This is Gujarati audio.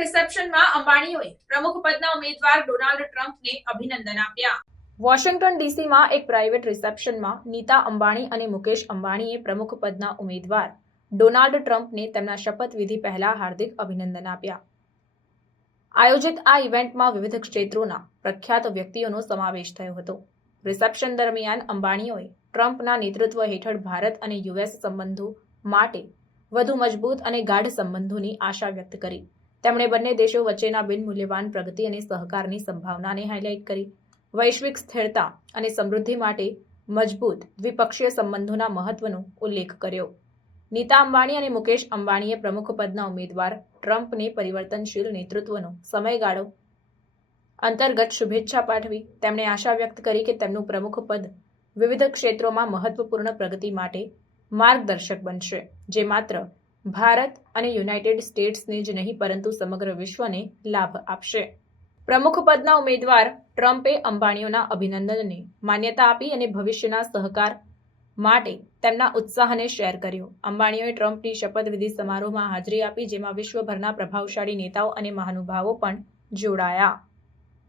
રિસેપ્શનમાં અંબાણીઓએ પ્રમુખ પદના ઉમેદવાર ડોનાલ્ડ ટ્રમ્પને અભિનંદન આપ્યા. વોશિંગ્ટન ડીસીમાં એક પ્રાઇવેટ રિસેપ્શનમાં નીતા અંબાણી અને મુકેશ અંબાણીએ પ્રમુખ પદના ઉમેદવાર ડોનાલ્ડ ટ્રમ્પને તેમના શપથવિધિ પહેલા હાર્દિક અભિનંદન આપ્યા. આયોજિત આ ઇવેન્ટમાં વિવિધ ક્ષેત્રોના પ્રખ્યાત વ્યક્તિઓનો સમાવેશ થયો હતો. રિસેપ્શન દરમિયાન અંબાણીઓએ ટ્રમ્પના નેતૃત્વ હેઠળ ભારત અને યુએસ સંબંધો માટે વધુ મજબૂત અને ગાઢ સંબંધોની આશા વ્યક્ત કરી. તેમણે બંને દેશો વચ્ચેના બિનમૂલ્યવાન પ્રગતિ અને સહકારની સંભાવનાને હાઇલાઇટ કરી. વૈશ્વિક સ્થિરતા અને સમૃદ્ધિ માટે મજબૂત દ્વિપક્ષીય સંબંધોના મહત્વનો ઉલ્લેખ કર્યો. નીતા અંબાણી અને મુકેશ અંબાણીએ પ્રમુખ પદના ઉમેદવાર ટ્રમ્પને પરિવર્તનશીલ નેતૃત્વનો સમયગાળો અંતર્ગત શુભેચ્છા પાઠવી. તેમણે આશા વ્યક્ત કરી કે તેમનું પ્રમુખ પદ વિવિધ ક્ષેત્રોમાં મહત્વપૂર્ણ પ્રગતિ માટે માર્ગદર્શક બનશે, જે માત્ર ભારત અને યુનાઇટેડ સ્ટેટ્સને જ નહીં પરંતુ સમગ્ર વિશ્વને લાભ આપશે. પ્રમુખ પદના ઉમેદવાર ટ્રમ્પે અંબાણીઓના અભિનંદનને માન્યતા આપી અને ભવિષ્યના સહકાર માટે તેમના ઉત્સાહને શેર કર્યો. અંબાણીઓએ ટ્રમ્પની શપથવિધિ સમારોહમાં હાજરી આપી, જેમાં વિશ્વભરના પ્રભાવશાળી નેતાઓ અને મહાનુભાવો પણ જોડાયા.